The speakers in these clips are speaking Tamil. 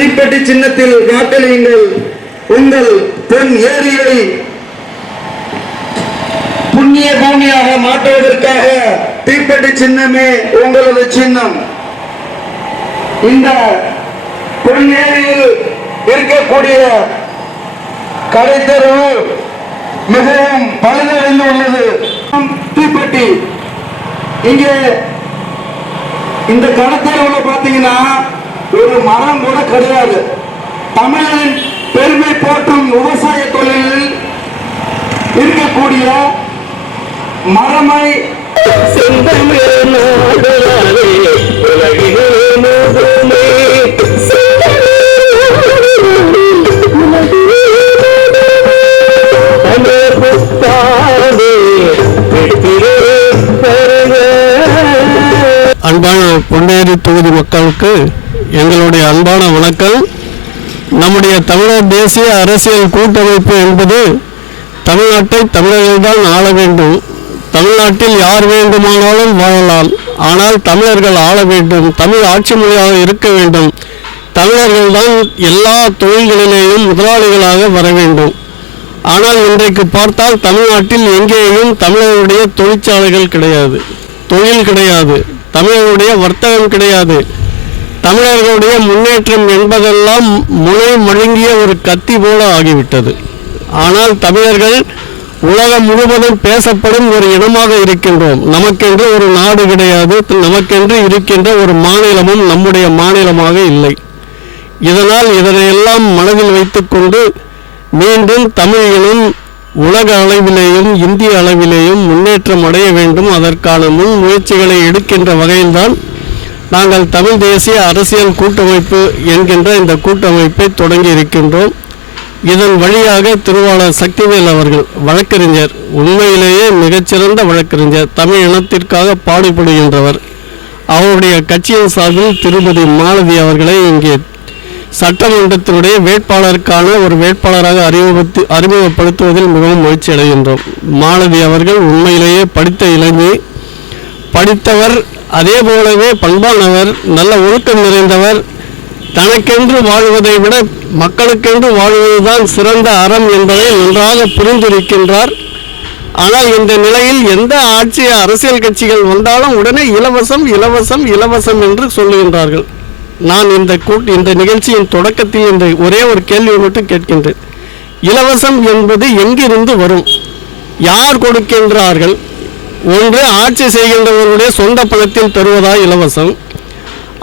தீப்பெட்டி சின்னத்தில் வாக்களியுங்கள். உங்கள் பொன் ஏரியை புண்ணிய பூமியாக மாற்றுவதற்காக தீப்பெட்டி சின்னமே உங்களது சின்னம். இந்த பொன் ஏரியில் இருக்கக்கூடிய கடைத்தெரு மிகவும் பழுதடைந்து உள்ளது. தீப்பெட்டி இங்கே இந்த கடத்தல பாத்தீங்கன்னா ஒரு மரம் கூட கிடையாது. தமிழின் பெருமை போற்றும் விவசாய தொழிலில் இருக்கக்கூடிய மரமை அன்பான பொன்னேரி தொகுதி மக்களுக்கு எங்களுடைய அன்பான வணக்கம். நம்முடைய தமிழர் தேசிய அரசியல் கூட்டமைப்பு என்பது தமிழ்நாட்டை தமிழர்கள்தான் ஆள வேண்டும். தமிழ்நாட்டில் யார் வேண்டுமானாலும் வாழலாம், ஆனால் தமிழர்கள் ஆள வேண்டும், தமிழ் ஆட்சி மொழியாக இருக்க வேண்டும், தமிழர்கள்தான் எல்லா தொழில்களிலேயும் முதலாளிகளாக வர வேண்டும். ஆனால் இன்றைக்கு பார்த்தால் தமிழ்நாட்டில் எங்கேயும் தமிழர்களுடைய தொழிற்சாலைகள் கிடையாது, தொழில் கிடையாது, தமிழர்களுடைய வர்த்தகம் கிடையாது. தமிழர்களுடைய முன்னேற்றம் என்பதெல்லாம் முனை மழுங்கிய ஒரு கத்தி போல ஆகிவிட்டது. ஆனால் தமிழர்கள் உலகம் முழுவதும் பேசப்படும் ஒரு இனமாக இருக்கின்றோம். நமக்கென்று ஒரு நாடு கிடையாது, நமக்கென்று இருக்கின்ற ஒரு மாநிலமும் நம்முடைய மாநிலமாக இல்லை. இதனால் இதனையெல்லாம் மனதில் வைத்துக்கொண்டு மீண்டும் தமிழ் இனம் உலக அளவிலேயும் இந்திய அளவிலேயும் முன்னேற்றம் அடைய வேண்டும். அதற்கான முன் முயற்சிகளை எடுக்கின்ற வகையில்தான் நாங்கள் தமிழ் தேசிய அரசியல் கூட்டமைப்பு என்கின்ற இந்த கூட்டமைப்பை தொடங்கி இருக்கின்றோம். இதன் வழியாக திருவாளர் சக்திவேல் அவர்கள் வழக்கறிஞர், உண்மையிலேயே மிகச்சிறந்த வழக்கறிஞர், தமிழ் இனத்திற்காக பாடுபடுகின்றவர். அவருடைய கட்சியின் சார்பில் திருமதி மாலதி அவர்களை இங்கே சட்டமன்றத்தினுடைய வேட்பாளருக்கான ஒரு வேட்பாளராக அறிமுகப்படுத்துவதில் மிகவும் மகிழ்ச்சி அடைகின்றோம். மாலதி அவர்கள் உண்மையிலேயே படித்த இளைஞர், படித்தவர், அதே போலவே பண்பானவர், நல்ல ஒழுக்கம் நிறைந்தவர். தனக்கென்று வாழ்வதை விட மக்களுக்கென்று வாழ்வதுதான் சிறந்த அறம் என்பதை நன்றாக புரிந்திருக்கின்றார். ஆனால் இந்த நிலையில் எந்த ஆட்சி அரசியல் கட்சிகள் வந்தாலும் உடனே இலவசம் இலவசம் இலவசம் என்று சொல்லுகின்றார்கள். நான் இந்த நிகழ்ச்சியின் தொடக்கத்தில் இந்த ஒரே ஒரு கேள்வி மட்டும் கேட்கின்றேன். இலவசம் என்பது எங்கிருந்து வரும்? யார் கொடுக்கின்றார்கள்? ஒன்று ஆட்சி செய்கின்றவர்களுடைய சொந்த பணத்தில் தருவதா இலவசம்,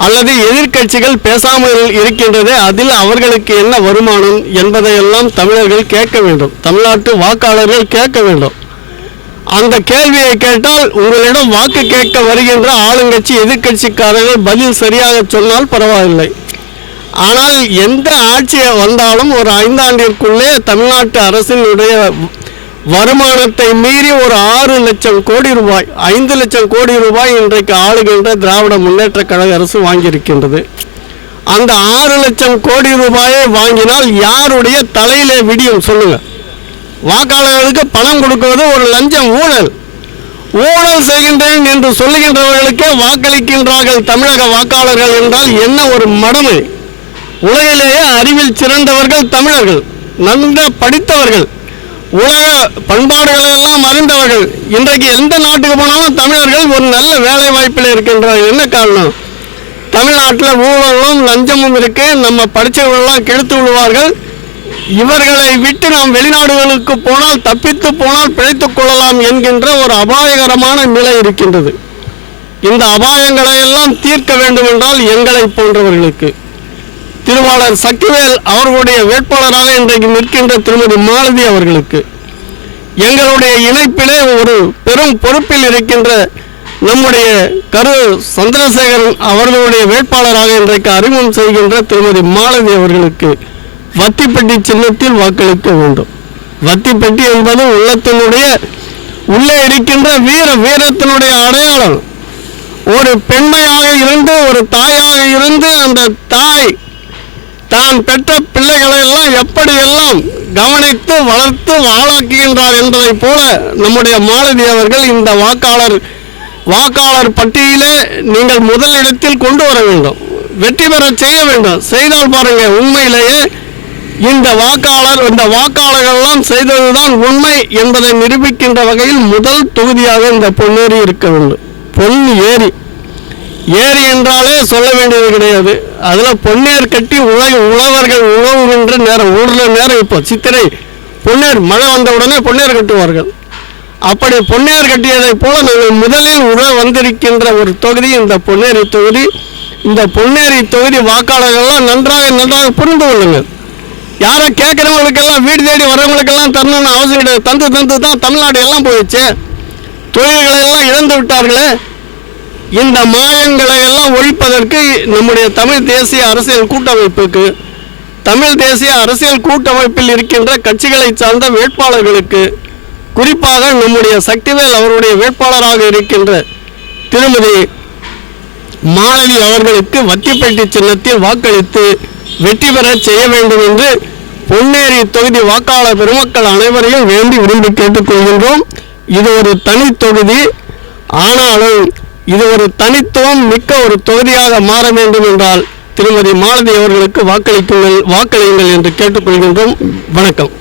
அல்லது எதிர்கட்சிகள் பேசாமல் இருக்கின்றதே அதில் அவர்களுக்கு என்ன வருமானம் என்பதையெல்லாம் தமிழர்கள் கேட்க வேண்டும், தமிழ்நாட்டு வாக்காளர்கள் கேட்க வேண்டும். அந்த கேள்வியை கேட்டால் உங்களிடம் வாக்கு கேட்க வருகின்ற ஆளுங்கட்சி எதிர்கட்சிக்காரர்கள் பதில் சரியாக சொன்னால் பரவாயில்லை. ஆனால் எந்த ஆட்சியை வந்தாலும் ஒரு 5 ஆண்டிற்குள்ளே தமிழ்நாட்டு அரசினுடைய வருமானத்தை மீறி ஒரு 6 லட்சம் கோடி ரூபாய், 5 லட்சம் கோடி ரூபாய் இன்றைக்கு ஆளுகின்ற திராவிட முன்னேற்ற கழக அரசு வாங்கியிருக்கின்றது. அந்த 6 லட்சம் கோடி ரூபாயை வாங்கினால் யாருடைய தலையிலே விடியும் சொல்லுங்க? வாக்காளர்களுக்கு பணம் கொடுக்குவது ஒரு லஞ்சம், ஊழல். ஊழல் செய்கின்றேன் என்று சொல்லுகின்றவர்களுக்கே வாக்களிக்கின்றார்கள் தமிழக வாக்காளர்கள் என்றால் என்ன ஒரு மடமை! உலகிலேயே அறிவில் சிறந்தவர்கள் தமிழர்கள், நன்கு படித்தவர்கள், உலக பண்பாடுகளை எல்லாம் அறிந்தவர்கள். இன்றைக்கு எந்த நாட்டுக்கு போனாலும் தமிழர்கள் ஒரு நல்ல வேலை வாய்ப்பில் இருக்கின்றார்கள். என்ன காரணம்? தமிழ்நாட்டில் ஊழலும் லஞ்சமும் இருக்கு. நம்ம படித்தவர்களெல்லாம் கெடுத்து விடுவார்கள். இவர்களை விட்டு நாம் வெளிநாடுகளுக்கு போனால், தப்பித்து போனால் பிழைத்துக் கொள்ளலாம் என்கின்ற ஒரு அபாயகரமான நிலை இருக்கின்றது. இந்த அபாயங்களை எல்லாம் தீர்க்க வேண்டும் என்றால் எங்களை போன்றவர்களுக்கு, திருவாளர் சக்திவேல் அவர்களுடைய வேட்பாளராக இன்றைக்கு நிற்கின்ற திருமதி மாலதி அவர்களுக்கு, எங்களுடைய இணைப்பிலே ஒரு பெரும் பொறுப்பில் இருக்கின்ற நம்முடைய கரு சந்திரசேகரன் அவர்களுடைய வேட்பாளராக இன்றைக்கு அறிமுகம் செய்கின்ற திருமதி மாலதி அவர்களுக்கு வத்திப்பெட்டி சின்னத்தில் வாக்களிக்க வேண்டும். வத்திப்பெட்டி என்பது உள்ளே இருக்கின்ற வீரத்தினுடைய அடையாளம். ஒரு பெண்மையாக இருந்து, ஒரு தாயாக இருந்து, அந்த தாய் தான் பெற்ற பிள்ளைகளை எல்லாம் எப்படியெல்லாம் கவனித்து வளர்த்து ஆளாக்குகின்றார் என்பதை போல நம்முடைய மாலதி அவர்கள் இந்த வாக்காளர் பட்டியலே நீங்கள் முதலிடத்தில் கொண்டு வர வேண்டும். வெற்றி பெற செய்ய வேண்டும். செய்தால் பாருங்க, உண்மையிலேயே இந்த வாக்காளர்கள்லாம் செய்ததுதான் உண்மை என்பதை நிரூபிக்கின்ற வகையில் முதல் தொகுதியாக இந்த பொன்னேரி இருக்க வேண்டும். பொன் ஏரி என்றாலே சொல்ல வேண்டியது கிடையாது. அதில் பொன்னேர் கட்டி உழவர்கள் உழவுகின்ற நேரம், ஊர்ல நேரம். இப்போ சித்திரை பொன்னேர் மழை வந்த உடனே பொன்னேர் கட்டுவார்கள். அப்படி பொன்னேர் கட்டியதை போல நாங்கள் முதலில் வந்திருக்கின்ற ஒரு தொகுதி இந்த பொன்னேரி தொகுதி. இந்த பொன்னேரி தொகுதி வாக்காளர்கள்லாம் நன்றாக புரிந்து கொள்ளுங்கள். யாரை கேட்குறவங்களுக்கெல்லாம் வீடு தேடி வரவங்களுக்கெல்லாம் தரணும்னு அவசியம் கிடையாது. தந்து தான் தமிழ்நாடு எல்லாம் போயிடுச்சு. தொழில்களை எல்லாம் இழந்து விட்டார்களே. இந்த மாயங்களை எல்லாம் ஒழிப்பதற்கு நம்முடைய தமிழ் தேசிய அரசியல் கூட்டமைப்பில் இருக்கின்ற கட்சிகளை சார்ந்த வேட்பாளர்களுக்கு, குறிப்பாக நம்முடைய சக்திவேல் அவருடைய வேட்பாளராக இருக்கின்ற திருமதி மாலதி அவர்களுக்கு வத்திப்பட்டி சின்னத்தில் வாக்களித்து வெற்றி பெற செய்ய வேண்டும் என்று பொன்னேரி தொகுதி வாக்காளர் பெருமக்கள் அனைவரையும் வேண்டி விரும்பி கேட்டுக்கொள்கின்றோம். இது ஒரு தனி தொகுதி, ஆனாலும் இது ஒரு தனித்துவம் மிக்க ஒரு தொகுதியாக மாற வேண்டும் என்றால் திருமதி மாலதி அவர்களுக்கு வாக்களியுங்கள் என்று கேட்டுக்கொள்கின்றோம். வணக்கம்.